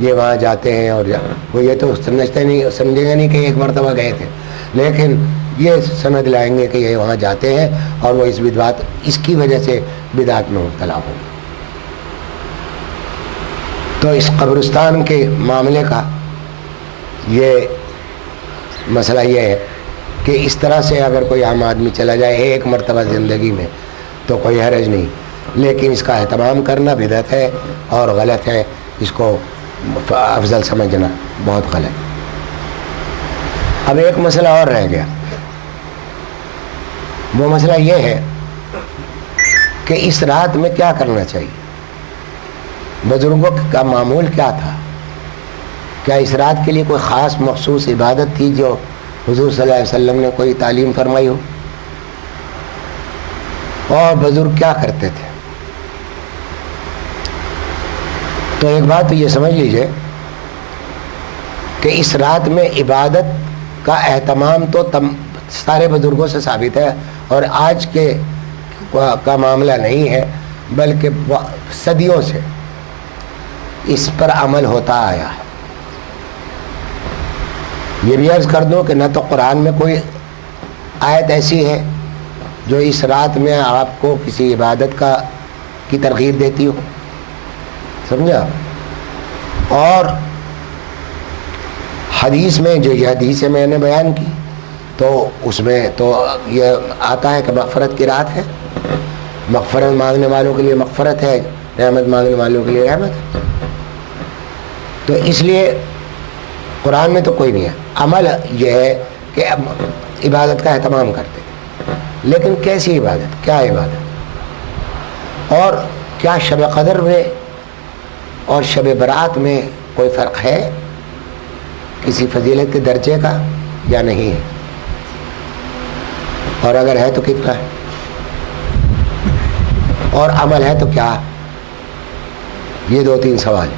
یہ وہاں جاتے ہیں اور وہ یہ تو سمجھے گا نہیں کہ ایک مرتبہ گئے تھے، لیکن یہ سند لائیں گے کہ یہ وہاں جاتے ہیں اور وہ اس کی وجہ سے بدعت میں مبتلا ہوں۔ تو اس قبرستان کے معاملے کا یہ مسئلہ یہ ہے کہ اس طرح سے اگر کوئی عام آدمی چلا جائے ایک مرتبہ زندگی میں تو کوئی حرج نہیں، لیکن اس کا اہتمام کرنا بدعت ہے اور غلط ہے، اس کو افضل سمجھنا بہت غلط۔ اب ایک مسئلہ اور رہ گیا، وہ مسئلہ یہ ہے کہ اس رات میں کیا کرنا چاہیے، بزرگوں کا معمول کیا تھا، کیا اس رات کے لیے کوئی خاص مخصوص عبادت تھی جو حضور صلی اللہ علیہ وسلم نے کوئی تعلیم فرمائی ہو، اور بزرگ کیا کرتے تھے؟ تو ایک بات تو یہ سمجھ لیجئے کہ اس رات میں عبادت کا اہتمام تو سارے بزرگوں سے ثابت ہے، اور آج کے کا معاملہ نہیں ہے، بلکہ صدیوں سے اس پر عمل ہوتا آیا ہے۔ یہ بھی عرض کر دوں کہ نہ تو قرآن میں کوئی آیت ایسی ہے جو اس رات میں آپ کو کسی عبادت کی ترغیب دیتی ہو، سمجھا؟ اور حدیث میں جو یہ حدیث میں نے بیان کی تو اس میں تو یہ آتا ہے کہ مغفرت کی رات ہے، مغفرت مانگنے والوں کے لیے مغفرت ہے، رحمت مانگنے والوں کے لیے رحمت ہے۔ تو اس لیے قرآن میں تو کوئی نہیں ہے، عمل یہ ہے کہ عبادت کا اہتمام کرتے، لیکن کیسی عبادت، کیا عبادت، اور کیا شب قدر میں اور شب برات میں کوئی فرق ہے کسی فضیلت کے درجے کا یا نہیں ہے، اور اگر ہے تو کتنا ہے، اور عمل ہے تو کیا؟ یہ 2-3 سوال۔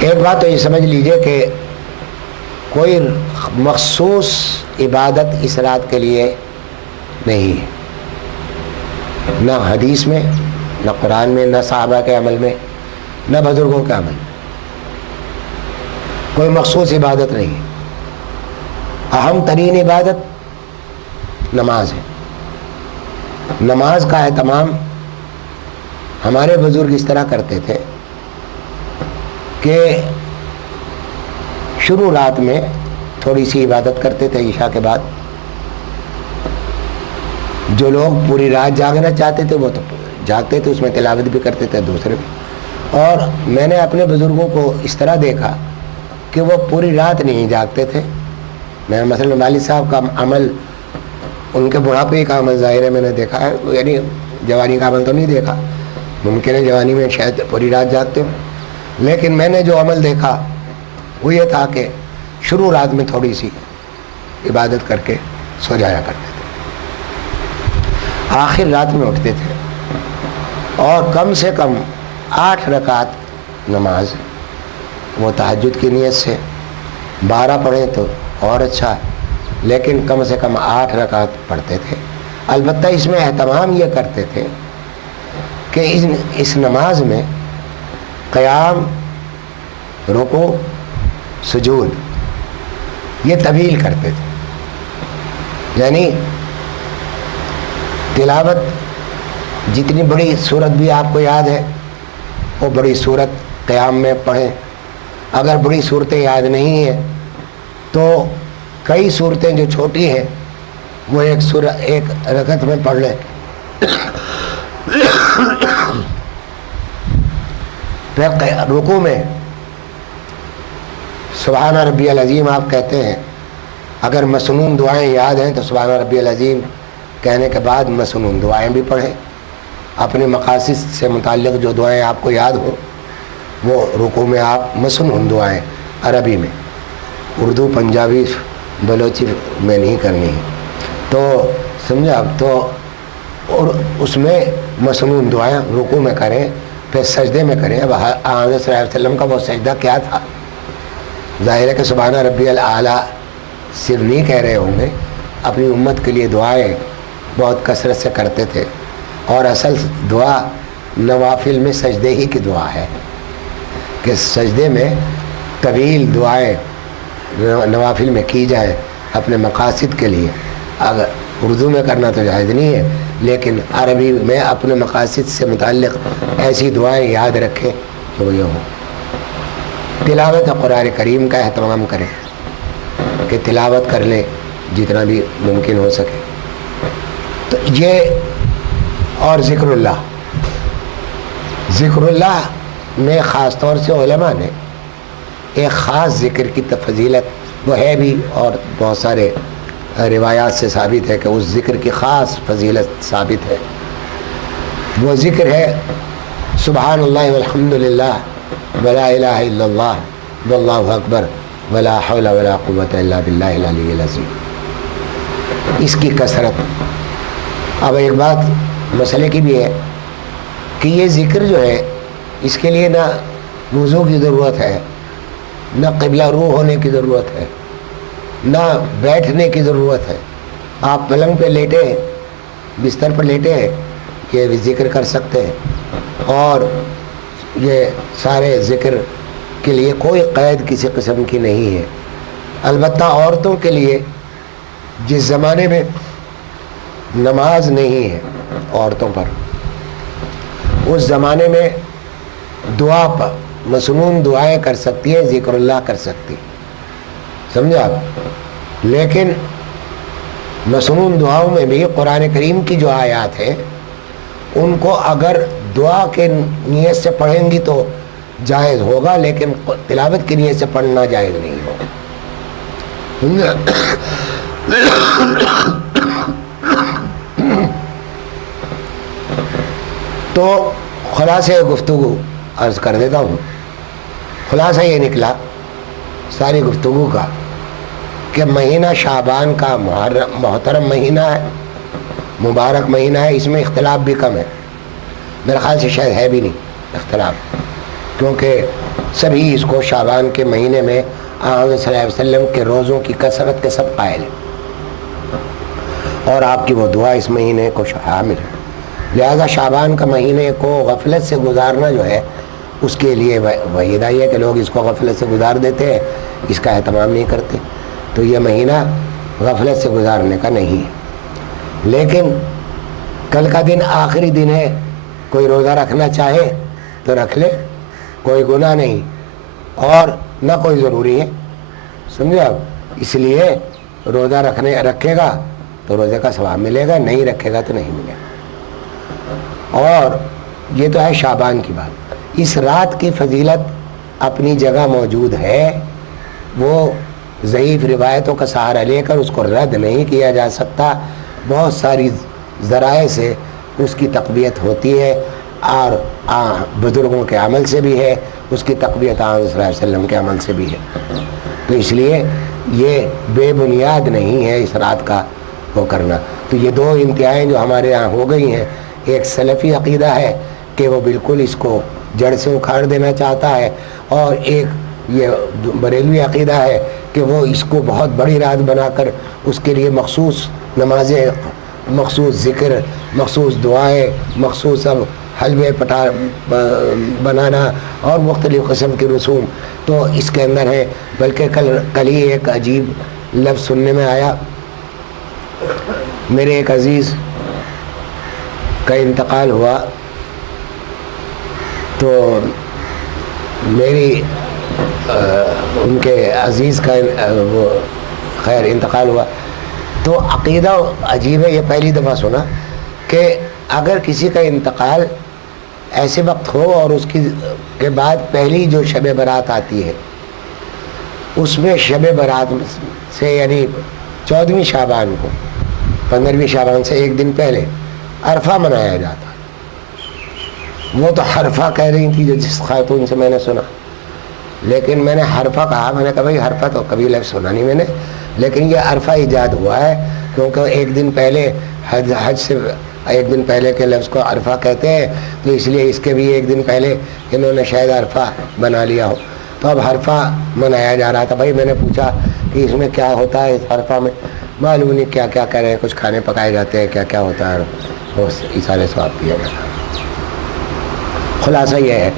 ایک بات تو یہ سمجھ لیجئے کہ کوئی مخصوص عبادت اس رات کے لیے نہیں ہے، نہ حدیث میں، نہ قرآن میں، نہ صحابہ کے عمل میں، نہ بزرگوں کے عمل میں کوئی مخصوص عبادت نہیں ہے۔ اہم ترین عبادت نماز ہے۔ نماز کا اہتمام ہمارے بزرگ اس طرح کرتے تھے کہ شروع رات میں تھوڑی سی عبادت کرتے تھے عشاء کے بعد، جو لوگ پوری رات جاگنا چاہتے تھے وہ تو جاگتے تھے، اس میں تلاوت بھی کرتے تھے دوسرے بھی، اور میں نے اپنے بزرگوں کو اس طرح دیکھا کہ وہ پوری رات نہیں جاگتے تھے۔ میں مثلا والد صاحب کا عمل، ان کے بڑھاپے کا عمل ظاہر ہے میں نے دیکھا ہے، یعنی جوانی کا عمل تو نہیں دیکھا، ممکن ہے جوانی میں شاید پوری رات جاگتے ہوں، لیکن میں نے جو عمل دیکھا وہ یہ تھا کہ شروع رات میں تھوڑی سی عبادت کر کے سو جایا کرتے تھے، آخر رات میں اٹھتے تھے اور کم سے کم 8 رکعت نماز، وہ تہجد کی نیت سے 12 پڑھیں تو اور اچھا، لیکن کم سے کم 8 رکعت پڑھتے تھے۔ البتہ اس میں اہتمام یہ کرتے تھے کہ اس نماز میں قیام، رکوع، سجود یہ طویل کرتے تھے، یعنی تلاوت جتنی بڑی صورت بھی آپ کو یاد ہے وہ بڑی صورت قیام میں پڑھیں، اگر بڑی صورتیں یاد نہیں ہیں تو کئی صورتیں جو چھوٹی ہیں وہ ایک رکعت میں پڑھ لیں، پھر رکوع میں سبحان ربی العظیم آپ کہتے ہیں، اگر مسنون دعائیں یاد ہیں تو سبحان ربی العظیم کہنے کے بعد مسنون دعائیں بھی پڑھیں، اپنے مقاصد سے متعلق جو دعائیں آپ کو یاد ہوں وہ رکوع میں آپ مسنون دعائیں عربی میں، اردو پنجابی بلوچی میں نہیں کرنی ہے، تو سمجھا آپ، تو اور اس میں مسنون دعائیں رکوع میں کریں، پھر سجدے میں کریں۔ اب حضرت صلی اللہ علیہ وسلم کا وہ سجدہ کیا تھا؟ ظاہر ہے کہ سبحان ربی الاعلیٰ صرف نہیں کہہ رہے ہوں گے، اپنی امت کے لیے دعائیں بہت کثرت سے کرتے تھے، اور اصل دعا نوافل میں سجدے ہی کی دعا ہے کہ سجدے میں طویل دعائیں نوافل میں کی جائیں اپنے مقاصد کے لیے. اگر اردو میں کرنا تو جائز نہیں ہے، لیکن عربی میں اپنے مقاصد سے متعلق ایسی دعائیں یاد رکھیں کہ وہ یہ ہوں. تلاوت قرآن کریم کا اہتمام کریں کہ تلاوت کر لیں جتنا بھی ممکن ہو سکے. تو یہ اور ذکر اللہ میں خاص طور سے علماء نے ایک خاص ذکر کی فضیلت وہ ہے بھی، اور بہت سارے روایات سے ثابت ہے کہ اس ذکر کی خاص فضیلت ثابت ہے. وہ ذکر ہے سبحان اللہ والحمد للہ ولا الہ الا اللہ واللہ اکبر ولا حول ولا قوۃ الا باللہ العلی العظیم. اس کی کثرت. اب ایک بات مسئلے کی بھی ہے کہ یہ ذکر جو ہے اس کے لیے نہ وضو کی ضرورت ہے، نہ قبلہ رو ہونے کی ضرورت ہے، نہ بیٹھنے کی ضرورت ہے. آپ پلنگ پہ لیٹے ہیں، بستر پر لیٹے ہیں، یہ بھی ذکر کر سکتے ہیں. اور یہ سارے ذکر کے لیے کوئی قید کسی قسم کی نہیں ہے. البتہ عورتوں کے لیے جس زمانے میں نماز نہیں ہے عورتوں پر، اس زمانے میں دعا پر مسنون دعائیں کر سکتی ہیں، ذکر اللہ کر سکتی، سمجھا آپ. لیکن مسنون دعاؤں میں بھی قرآن کریم کی جو آیات ہیں ان کو اگر دعا کے نیت سے پڑھیں گی تو جائز ہوگا، لیکن تلاوت کی نیت سے پڑھنا جائز نہیں ہوگا. تو خلاصہ گفتگو عرض کر دیتا ہوں. خلاصہ یہ نکلا ساری گفتگو کا کہ مہینہ شعبان کا محترم مہینہ ہے، مبارک مہینہ ہے. اس میں اختلاف بھی کم ہے، میرے خیال سے شاید ہے بھی نہیں اختلاف، کیونکہ سبھی اس کو شعبان کے مہینے میں آن صلی اللہ علیہ وسلم کے روزوں کی کثرت کے سب قائل ہیں، اور آپ کی وہ دعا اس مہینے کو شامل ہے. لہذا شعبان کا مہینے کو غفلت سے گزارنا جو ہے اس کے لیے وعید آئی ہے کہ لوگ اس کو غفلت سے گزار دیتے ہیں، اس کا اہتمام نہیں کرتے. تو یہ مہینہ غفلت سے گزارنے کا نہیں ہے. لیکن کل کا دن آخری دن ہے، کوئی روزہ رکھنا چاہے تو رکھ لے، کوئی گناہ نہیں اور نہ کوئی ضروری ہے، سمجھے آپ. اس لیے روزہ رکھے گا تو روزے کا ثواب ملے گا، نہیں رکھے گا تو نہیں ملے گا. اور یہ تو ہے شعبان کی بات. اس رات کی فضیلت اپنی جگہ موجود ہے، وہ ضعیف روایتوں کا سہارا لے کر اس کو رد نہیں کیا جا سکتا. بہت ساری ذرائع سے اس کی تقویت ہوتی ہے، اور بزرگوں کے عمل سے بھی ہے، اس کی تقویت صلی اللہ علیہ وسلم کے عمل سے بھی ہے. تو اس لیے یہ بے بنیاد نہیں ہے اس رات کا وہ کرنا. تو یہ دو انتہائیں جو ہمارے یہاں ہو گئی ہیں، ایک سلفی عقیدہ ہے کہ وہ بالکل اس کو جڑ سے اکھاڑ دینا چاہتا ہے، اور ایک یہ بریلوی عقیدہ ہے کہ وہ اس کو بہت بڑی رات بنا کر اس کے لیے مخصوص نمازیں، مخصوص ذکر، مخصوص دعائیں، مخصوص حلوے پٹا بنانا اور مختلف قسم کے رسوم تو اس کے اندر ہے. بلکہ کل ہی ایک عجیب لفظ سننے میں آیا. میرے ایک عزیز کا انتقال ہوا تو میری ان کے عزیز کا وہ خیر انتقال ہوا تو عقیدہ عجیب ہے. یہ پہلی دفعہ سنا کہ اگر کسی کا انتقال ایسے وقت ہو اور اس کے بعد پہلی جو شب برات آتی ہے اس میں شب برات سے یعنی 14ویں شعبان کو 15ویں شعبان سے ایک دن پہلے عرفہ منایا جاتا. وہ تو حرفہ کہہ رہی تھی جو جس خاتون سے میں نے سنا، لیکن میں نے حرفہ کہا. میں نے کہا بھائی حرفہ تو کبھی لفظ سنا نہیں میں نے، لیکن یہ عرفہ ایجاد ہوا ہے کیونکہ ایک دن پہلے حج سے ایک دن پہلے کے لفظ کو عرفہ کہتے ہیں، تو اس لیے اس کے بھی ایک دن پہلے انہوں نے شاید عرفہ بنا لیا ہو. تو اب حرفہ منایا جا رہا تھا. بھائی میں نے پوچھا کہ اس میں کیا ہوتا ہے اس حرفہ میں؟ معلوم نہیں کیا کیا کہہ رہے ہیں، کچھ کھانے پکائے جاتے ہیں، کیا کیا ہوتا ہے، وہ اثارِ ثواب کیا جاتا ہے. خلاصہ یہ ہے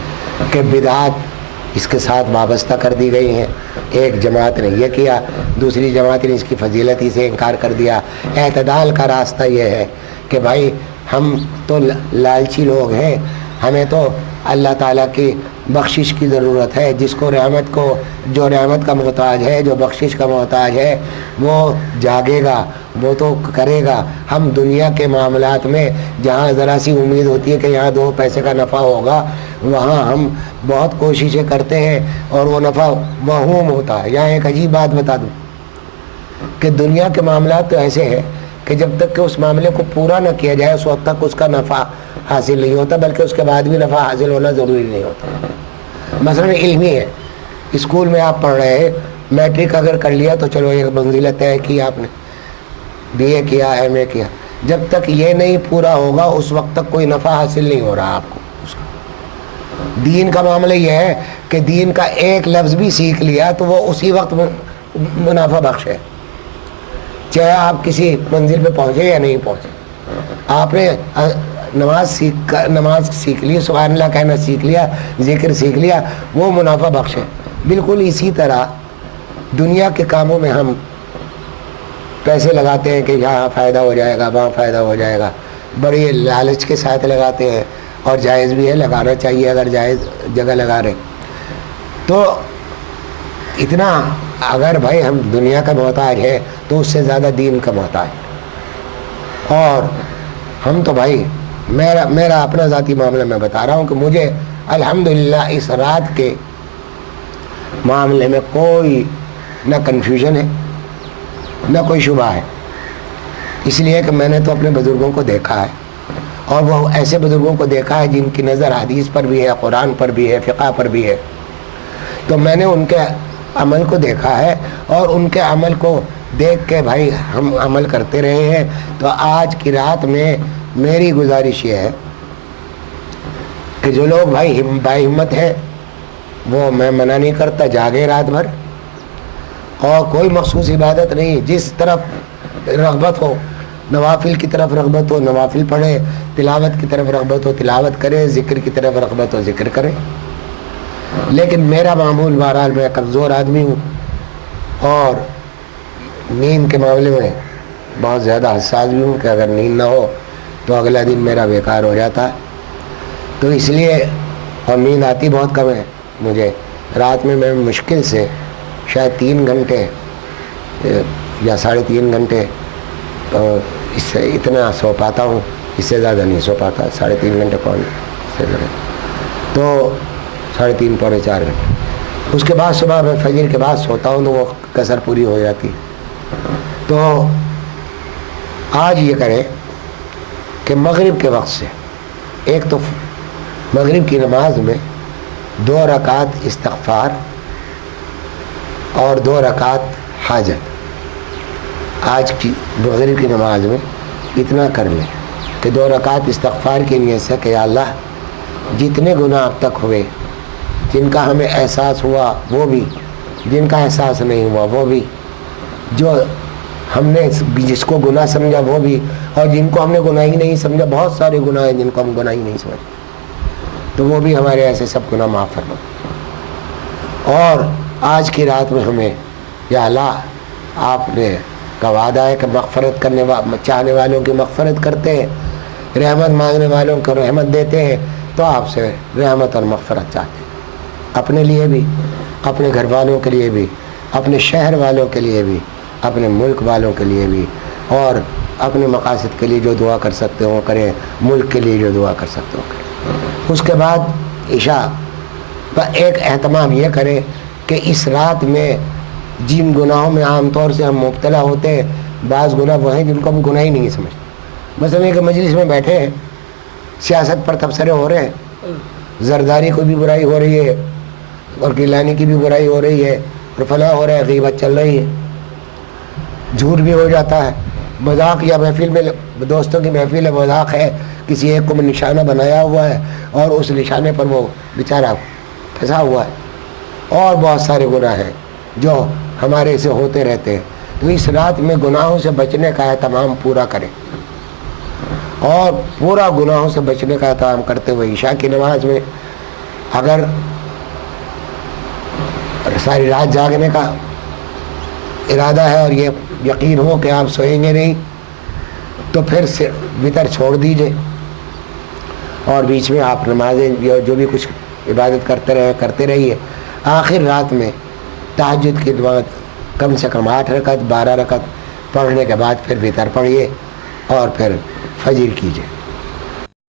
کہ بدعات اس کے ساتھ وابستہ کر دی گئی ہیں. ایک جماعت نے یہ کیا, دوسری جماعت نے اس کی فضیلت سے انکار کر دیا. اعتدال کا راستہ یہ ہے کہ بھائی ہم تو لالچی لوگ ہیں, ہمیں تو اللہ تعالیٰ کی بخشش کی ضرورت ہے. جس کو جو رحمت کا محتاج ہے, جو بخشش کا محتاج ہے, وہ جاگے گا, وہ تو کرے گا. ہم دنیا کے معاملات میں جہاں ذرا سی امید ہوتی ہے کہ یہاں 2 پیسے کا نفع ہوگا, وہاں ہم بہت کوششیں کرتے ہیں اور وہ نفع موہوم ہوتا ہے. یہاں ایک عجیب بات بتا دوں کہ دنیا کے معاملات تو ایسے ہیں کہ جب تک کہ اس معاملے کو پورا نہ کیا جائے اس وقت تک اس کا نفع حاصل نہیں ہوتا, بلکہ اس کے بعد بھی نفع حاصل ہونا ضروری نہیں ہوتا. مثلا علمی ہے, اسکول میں آپ پڑھ رہے ہیں, میٹرک اگر کر لیا تو چلو ایک منزلت طے کی آپ نے, بی اے کیا, ایم اے کیا. جب تک یہ نہیں پورا ہوگا اس وقت تک کوئی نفع حاصل نہیں ہو رہا آپ کو. دین کا معاملہ یہ ہے کہ دین کا ایک لفظ بھی سیکھ لیا تو وہ اسی وقت منافع بخش ہے, چاہے آپ کسی منزل پہ پہنچے یا نہیں پہنچے. آپ نے نماز سیکھ لی, سبحان اللہ کہنا سیکھ لیا, ذکر سیکھ لیا, وہ منافع بخش ہے. بالکل اسی طرح دنیا کے کاموں میں ہم پیسے لگاتے ہیں کہ یہاں فائدہ ہو جائے گا, وہاں فائدہ ہو جائے گا, بڑی لالچ کے ساتھ لگاتے ہیں, اور جائز بھی ہے, لگانا چاہیے اگر جائز جگہ لگا رہے. تو اتنا اگر بھائی ہم دنیا کا محتاج ہے تو اس سے زیادہ دین کا محتاج. اور ہم تو بھائی میرا اپنا ذاتی معاملہ میں بتا رہا ہوں کہ مجھے الحمدللہ اس رات کے معاملے میں کوئی نہ کنفیوژن ہے نہ کوئی شبہ ہے. اس لیے کہ میں نے تو اپنے بزرگوں کو دیکھا ہے, اور وہ ایسے بزرگوں کو دیکھا ہے جن کی نظر حدیث پر بھی ہے, قرآن پر بھی ہے, فقہ پر بھی ہے. تو میں نے ان کے عمل کو دیکھا ہے, اور ان کے عمل کو دیکھ کے بھائی ہم عمل کرتے رہے ہیں. تو آج کی رات میں میری گزارش یہ ہے کہ جو لوگ بھائی باہمت ہیں وہ میں منع نہیں کرتا, جاگے رات بھر, اور کوئی مخصوص عبادت نہیں, جس طرف رغبت ہو, نوافل کی طرف رغبت ہو نوافل پڑھے, تلاوت کی طرف رغبت ہو تلاوت کرے, ذکر کی طرف رغبت ہو ذکر کرے. لیکن میرا معمول بہرحال میں کمزور آدمی ہوں, اور نیند کے معاملے میں بہت زیادہ حساس بھی ہوں کہ اگر نیند نہ ہو تو اگلا دن میرا بیکار ہو جاتا ہے. تو اس لیے, اور نیند آتی بہت کم ہے مجھے. رات میں مشکل سے شاید 3 گھنٹے یا 3.5 گھنٹے اس سے اتنا سو پاتا ہوں, اس سے زیادہ نہیں سو پاتا. 3.5 گھنٹے کون سے لگے تو 3.5 پونے 4 گھنٹے. اس کے بعد صبح میں فجر کے بعد سوتا ہوں تو وہ کسر پوری ہو جاتی. تو آج یہ کریں کہ مغرب کے وقت سے, ایک تو مغرب کی نماز میں 2 رکعت استغفار اور 2 رکعت حاجت. آج کی مغرب کی نماز میں اتنا کر لیں کہ 2 رکعت استغفار کی نیت سے کہ یا اللہ جتنے گناہ اب تک ہوئے, جن کا ہمیں احساس ہوا وہ بھی, جن کا احساس نہیں ہوا وہ بھی, جو ہم نے جس کو گناہ سمجھا وہ بھی, اور جن کو ہم نے گناہ ہی نہیں سمجھا, بہت سارے گناہ ہیں جن کو ہم گناہ ہی نہیں سمجھتے, تو وہ بھی ہمارے ایسے سب گناہ معاف فرما. اور آج کی رات میں ہمیں یا اللہ آپ نے کا وعدہ ہے کہ مغفرت کرنے چاہنے والوں کی مغفرت کرتے ہیں, رحمت مانگنے والوں کو رحمت دیتے ہیں. تو آپ سے رحمت اور مغفرت چاہتے ہیں, اپنے لیے بھی, اپنے گھر والوں کے لیے بھی, اپنے شہر والوں کے لیے بھی, اپنے ملک والوں کے لیے بھی, اور اپنے مقاصد کے لیے جو دعا کر سکتے ہوں کریں, ملک کے لیے جو دعا کر سکتے ہوں کریں. اس کے بعد عشاء پر ایک اہتمام یہ کریں کہ اس رات میں جن گناہوں میں عام طور سے ہم مبتلا ہوتے ہیں, بعض گناہ وہ ہیں جن کو ہم گناہ ہی نہیں سمجھتے. مثلا ایک مجلس میں بیٹھے ہیں, سیاست پر تبصرے ہو رہے ہیں, زرداری کو بھی برائی ہو رہی ہے, اور گیلانی کی بھی برائی ہو رہی ہے, اور فلاں ہو رہا ہے, غیبت چل رہی ہے, جھوٹ بھی ہو جاتا ہے, مذاق یا محفل میں دوستوں کی محفل ہے, مذاق ہے, کسی ایک کو نشانہ بنایا ہوا ہے اور اس نشانے پر وہ بیچارہ پھنسا ہوا ہے, اور بہت سارے گناہ ہیں جو ہمارے سے ہوتے رہتے ہیں. تو اس رات میں گناہوں سے بچنے کا اہتمام پورا کریں, اور پورا گناہوں سے بچنے کا اہتمام کرتے ہوئے عشاء کی نماز میں اگر ساری رات جاگنے کا ارادہ ہے اور یہ یقین ہو کہ آپ سوئیں گے نہیں تو پھر وتر چھوڑ دیجئے اور بیچ میں آپ نمازیں جو بھی کچھ عبادت کرتے رہیے. آخر رات میں تہجد کی دعا کم سے کم 8 رکعت 12 رکعت پڑھنے کے بعد پھر وتر پڑھیے اور پھر فجر کیجیے.